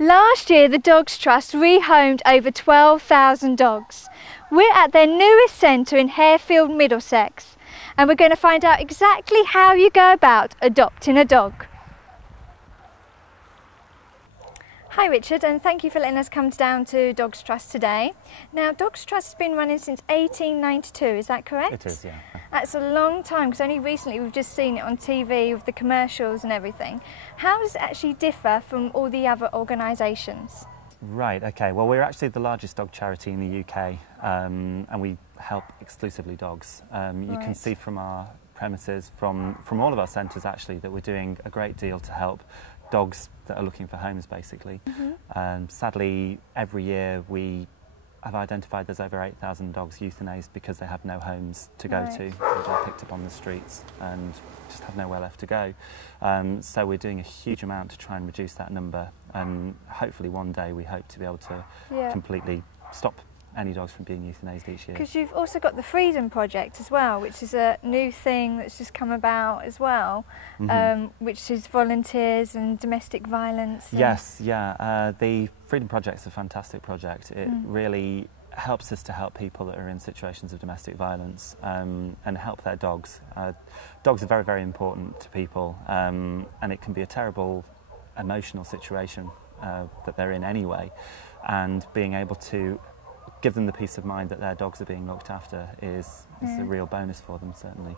Last year, the Dogs Trust rehomed over 12,000 dogs. We're at their newest centre in Harefield, Middlesex, and we're going to find out exactly how you go about adopting a dog. Hi Richard, and thank you for letting us come down to Dogs Trust today. Now, Dogs Trust has been running since 1892, is that correct? It is, yeah. That's a long time, because only recently we've just seen it on TV with the commercials and everything. How does it actually differ from all the other organisations? Right, okay. Well, we're actually the largest dog charity in the UK, and we help exclusively dogs. You can see from our premises, from all of our centres actually, that we're doing a great deal to help dogs that are looking for homes, basically. Sadly, every year we have identified there's over 8,000 dogs euthanized because they have no homes to go to. They're picked up on the streets and just have nowhere left to go. So we're doing a huge amount to try and reduce that number, and hopefully one day we hope to be able to completely stop any dogs from being euthanized each year. Because you've also got the Freedom Project as well, which is a new thing that's just come about as well, which is volunteers and domestic violence. Yes, yeah. The Freedom Project's a fantastic project. It really helps us to help people that are in situations of domestic violence and help their dogs. Dogs are very, very important to people, and it can be a terrible emotional situation that they're in anyway, and being able to give them the peace of mind that their dogs are being looked after is a real bonus for them, certainly.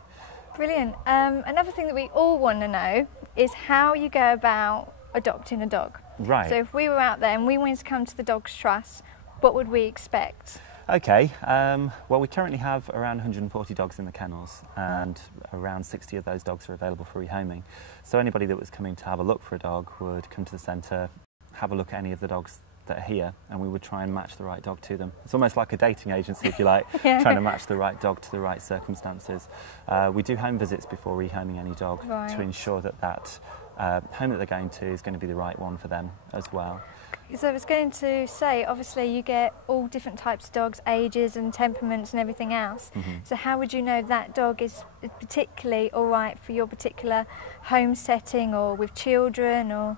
Brilliant. Another thing that we all want to know is how you go about adopting a dog. Right. So if we were out there and we wanted to come to the Dogs Trust, what would we expect? Okay, well, we currently have around 140 dogs in the kennels, and around 60 of those dogs are available for rehoming. So anybody that was coming to have a look for a dog would come to the centre, have a look at any of the dogs that are here, and we would try and match the right dog to them. It's almost like a dating agency, if you like, trying to match the right dog to the right circumstances. We do home visits before rehoming any dog to ensure that that home that they're going to is going to be the right one for them as well. So I was going to say, obviously you get all different types of dogs, ages and temperaments and everything else. So how would you know that dog is particularly all right for your particular home setting, or with children, or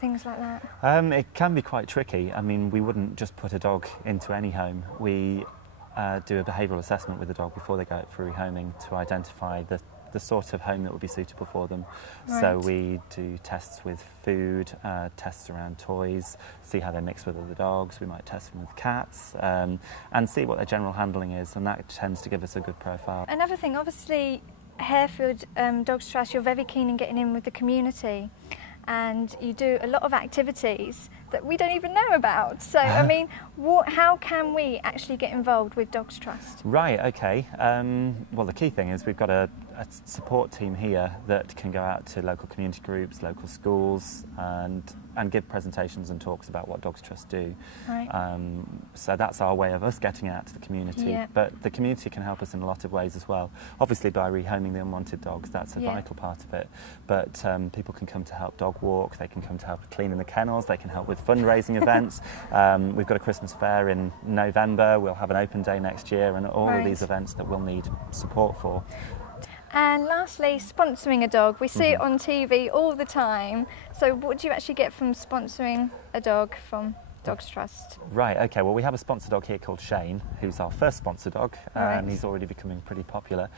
things like that? It can be quite tricky. I mean, we wouldn't just put a dog into any home. We do a behavioural assessment with the dog before they go out for rehoming to identify the sort of home that would be suitable for them. So we do tests with food, tests around toys, see how they mix with other dogs. We might test them with cats, and see what their general handling is, and that tends to give us a good profile. Another thing, obviously, Harefield Dogs Trust, you're very keen in getting in with the community, and you do a lot of activities that we don't even know about. So, I mean, how can we actually get involved with Dogs Trust? Right, okay. Well, the key thing is we've got a support team here that can go out to local community groups, local schools, and give presentations and talks about what Dogs Trust do. So that's our way of us getting out to the community. But the community can help us in a lot of ways as well. Obviously, by rehoming the unwanted dogs, that's a vital part of it. But people can come to help dog walk, they can come to help cleaning the kennels, they can help with fundraising events. We've got a Christmas fair in November, we'll have an open day next year, and all of these events that we'll need support for. And lastly, sponsoring a dog. We see it on TV all the time. So what do you actually get from sponsoring a dog from Dogs Trust? Right, okay, well, we have a sponsor dog here called Shane, who's our first sponsor dog, and he's already becoming pretty popular.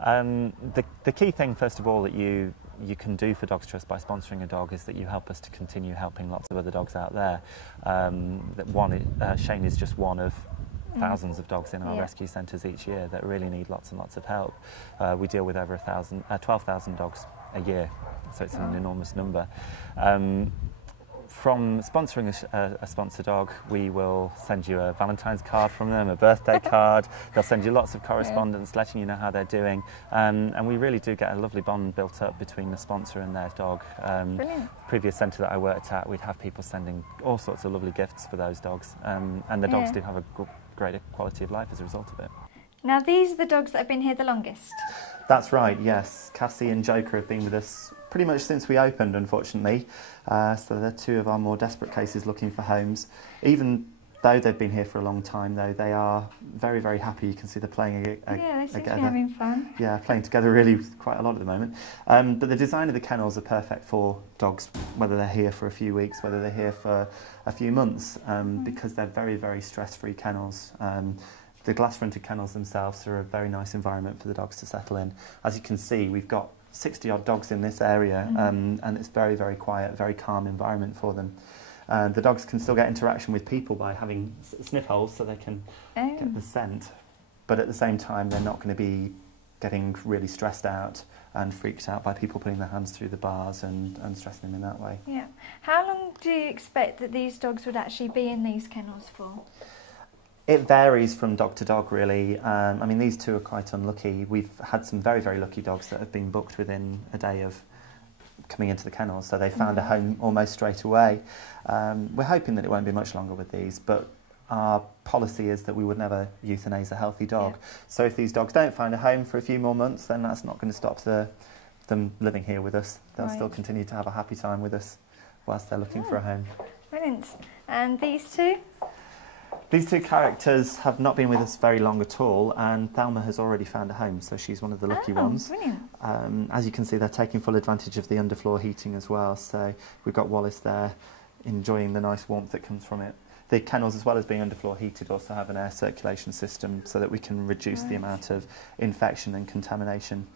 The key thing, first of all, that you can do for Dogs Trust by sponsoring a dog is that you help us to continue helping lots of other dogs out there. Shane is just one of thousands of dogs in our rescue centres each year that really need lots and lots of help. We deal with over 12,000 dogs a year, so it's an enormous number. From sponsoring a sponsor dog, we will send you a Valentine's card from them, a birthday card. They'll send you lots of correspondence letting you know how they're doing, and we really do get a lovely bond built up between the sponsor and their dog. Previous centre that I worked at, we'd have people sending all sorts of lovely gifts for those dogs, and the dogs do have a greater quality of life as a result of it. Now, these are the dogs that have been here the longest? That's right, yes. Cassie and Joker have been with us pretty much since we opened, unfortunately. So they're two of our more desperate cases looking for homes. Even though they've been here for a long time, though, they are very, very happy. You can see they're playing yeah, they seem together. to be having fun. Yeah, playing together really quite a lot at the moment. But the design of the kennels are perfect for dogs, whether they're here for a few weeks, whether they're here for a few months, because they're very, very stress-free kennels. The glass-fronted kennels themselves are a very nice environment for the dogs to settle in. As you can see, we've got 60-odd dogs in this area, and it's very, very quiet, very calm environment for them. The dogs can still get interaction with people by having sniff holes so they can get the scent, but at the same time they're not going to be getting really stressed out and freaked out by people putting their hands through the bars and stressing them in that way. Yeah. How long do you expect that these dogs would actually be in these kennels for? It varies from dog to dog, really. I mean, these two are quite unlucky. We've had some very, very lucky dogs that have been booked within a day of coming into the kennels, so they found a home almost straight away. We're hoping that it won't be much longer with these, but our policy is that we would never euthanize a healthy dog. Yeah. So if these dogs don't find a home for a few more months, then that's not going to stop them living here with us. They'll still continue to have a happy time with us whilst they're looking for a home. Brilliant. And these two? These two characters have not been with us very long at all, and Thelma has already found a home, so she's one of the lucky ones. Brilliant. As you can see, they're taking full advantage of the underfloor heating as well, so we've got Wallace there enjoying the nice warmth that comes from it. The kennels, as well as being underfloor heated, also have an air circulation system so that we can reduce the amount of infection and contamination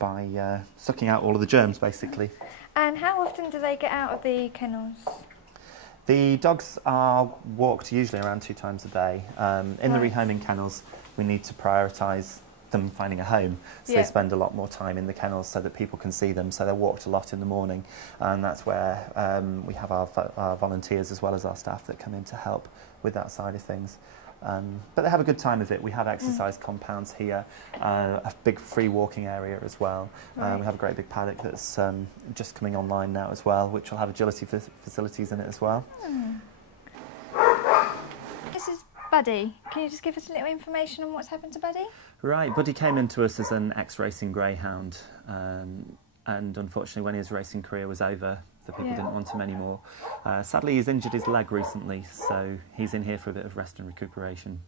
by sucking out all of the germs, basically. And how often do they get out of the kennels? The dogs are walked usually around 2 times a day. In the rehoming kennels, we need to prioritise them finding a home, so they spend a lot more time in the kennels so that people can see them, so they're walked a lot in the morning, and that's where we have our volunteers as well as our staff that come in to help with that side of things. But they have a good time of it. We have exercise compounds here, a big free walking area as well. We have a great big paddock that's just coming online now as well, which will have agility facilities in it as well. This is Buddy. Can you just give us a little information on what's happened to Buddy? Right, Buddy came into us as an ex-racing greyhound, and unfortunately when his racing career was over, the people didn't want him anymore. Sadly, he's injured his leg recently, so he's in here for a bit of rest and recuperation.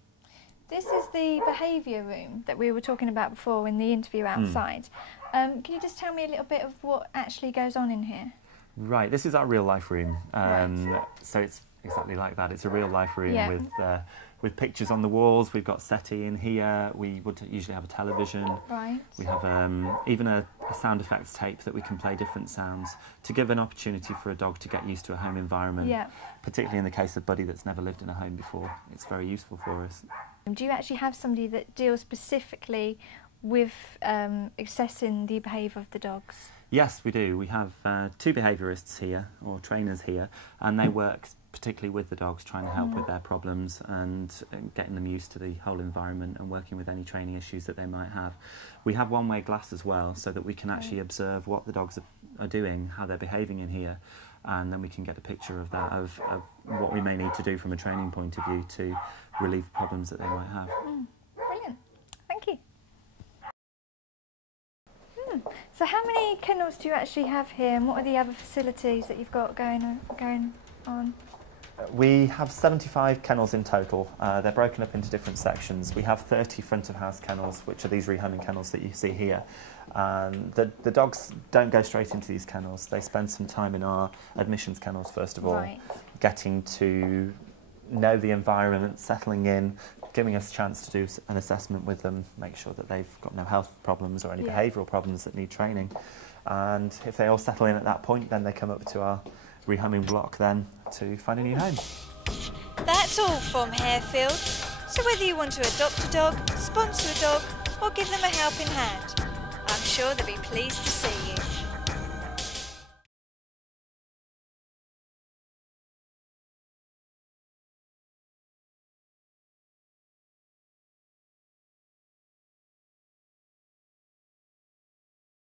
This is the behaviour room that we were talking about before in the interview outside. Can you just tell me a little bit of what actually goes on in here? Right, this is our real-life room. So it's exactly like that. It's a real-life room with pictures on the walls. We've got settee in here. We would usually have a television. Right. We have even a sound effects tape that we can play different sounds to give an opportunity for a dog to get used to a home environment. Yeah. Particularly in the case of Buddy that's never lived in a home before. It's very useful for us. Do you actually have somebody that deals specifically with assessing the behaviour of the dogs? Yes, we do. We have 2 behaviourists here, or trainers here, and they work particularly with the dogs, trying to help with their problems and getting them used to the whole environment and working with any training issues that they might have. We have one-way glass as well, so that we can actually observe what the dogs are doing, how they're behaving in here, and then we can get a picture of that, of what we may need to do from a training point of view to relieve problems that they might have. Brilliant. Thank you. So how many kennels do you actually have here, and what are the other facilities that you've got going on? We have 75 kennels in total. They're broken up into different sections. We have 30 front of house kennels, which are these rehoming kennels that you see here. The dogs don't go straight into these kennels. They spend some time in our admissions kennels first of all, getting to know the environment, settling in, giving us a chance to do an assessment with them, make sure that they've got no health problems or any behavioural problems that need training. And if they all settle in at that point, then they come up to our rehoming block then to find a new home. That's all from Harefield. So whether you want to adopt a dog, sponsor a dog, or give them a helping hand, I'm sure they'll be pleased to see you.